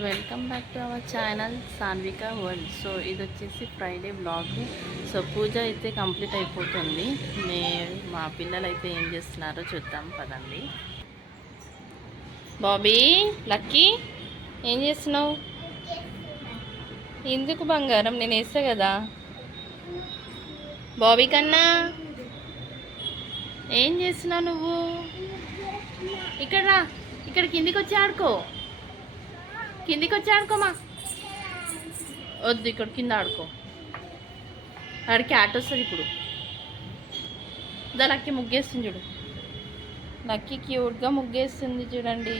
Welcome back to our channel Sanvika world. So ఇది వచ్చేసి Friday blog. So పూజ అయితే complete అయిపోతుంది. మా పిల్లలు అయితే ఏం చేస్తున్నారో చూద్దాం పదండి. బాబీ, లక్కీ, ఏం చేస్తున్నావు? ఎందుకు బంగారం, నేను వేస్తా కదా. బాబీ కన్నా ఏం చేస్తున్నావు నువ్వు? ఇక్కడ రా, ఇక్కడ కిందికి వచ్చి ఆడుకో. కిందికి వచ్చి ఆడుకోమా. వద్దు, ఇక్కడ కింద ఆడుకో. ఆడికి ఆట వస్తుంది ఇప్పుడు. దా, లక్కీ ముగ్గేస్తుంది చూడు. లక్కీ క్యూట్గా ముగ్గేస్తుంది చూడండి.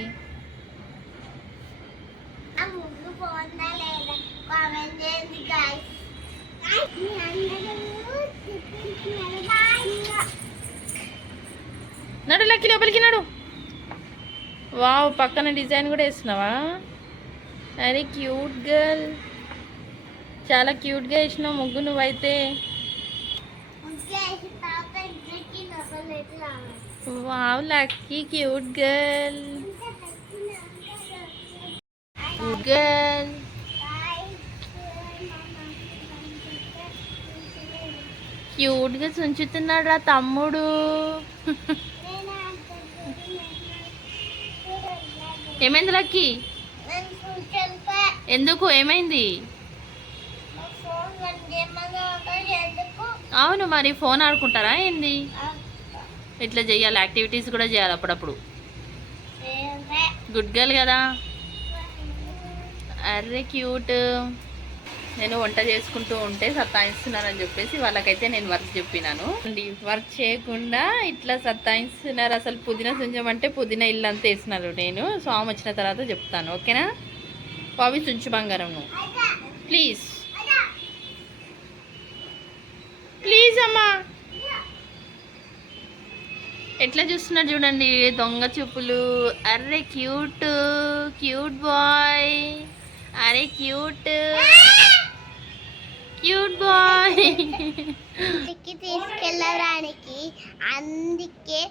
నడు లక్కీ, లోపలికి నడు. వావ్, పక్కన డిజైన్ కూడా వేస్తున్నావా? అరే క్యూట్ గర్ల్, చాలా క్యూట్గా వేసినావు ముగ్గు నువ్వైతే. Wow lucky, cute girl, good girl. క్యూట్గా చుంచుతున్నాడు రా తమ్ముడు. ఏమైంది లక్కీ? ఎందుకు, ఏమైంది? అవును, మరి ఫోన్ ఆడుకుంటారా ఏంది? ఇట్లా చెయ్యాలి, యాక్టివిటీస్ కూడా చేయాలి అప్పుడప్పుడు. గుడ్ గర్ల్ కదా. Array cute. నేను వంట చేసుకుంటూ ఉంటే సత్తాయిస్తున్నారని చెప్పేసి వాళ్ళకైతే నేను వర్క్ చెప్పినాను. వర్క్ చేయకుండా ఇట్లా సత్తాయిస్తున్నారు. అసలు పుదీనా సుంచమంటే పుదీనా ఇల్లు అంతా వేసినారు. నేను స్వామి వచ్చిన తర్వాత చెప్తాను, ఓకేనా? పావి చుంచు బంగారం నువ్వు, ప్లీజ్ ప్లీజ్ అమ్మా. ఎట్లా చూస్తున్నారు చూడండి, దొంగ చూపులు. Array cute, cute boy. అరే క్యూట్, క్యూట్ బాయ్. ఇంటికి తీసుకెళ్ళడానికి అందుకే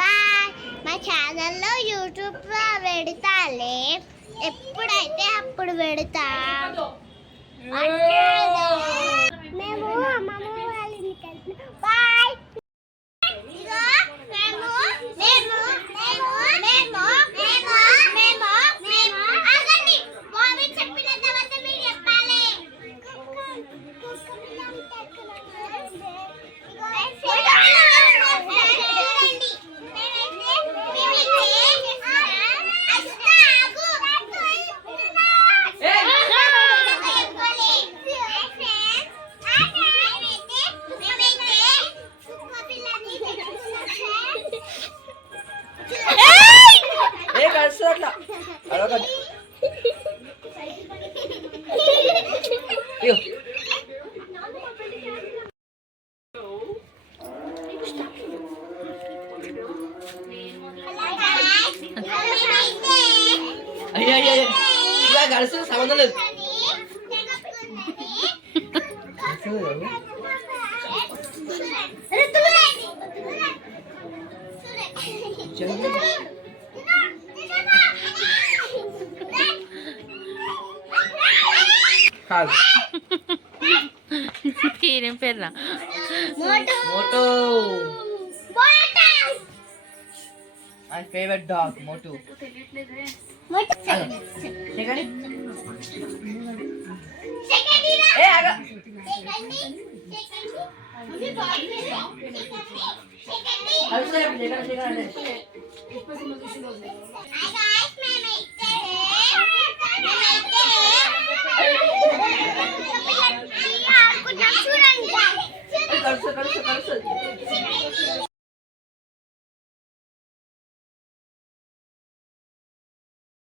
బాయ్. మా ఛానల్లో యూట్యూబ్లో పెడతాలే, ఎప్పుడైతే అప్పుడు పెడతా. మేము అమ్మమ్మ వాళ్ళ ఇంటికి వెళ్తున్నాం. బాయ్. అయ్యా ఇలా కలిసి సంబంధం లేదు. ఏం పేర్రా? Moto. My favourite dog Moto.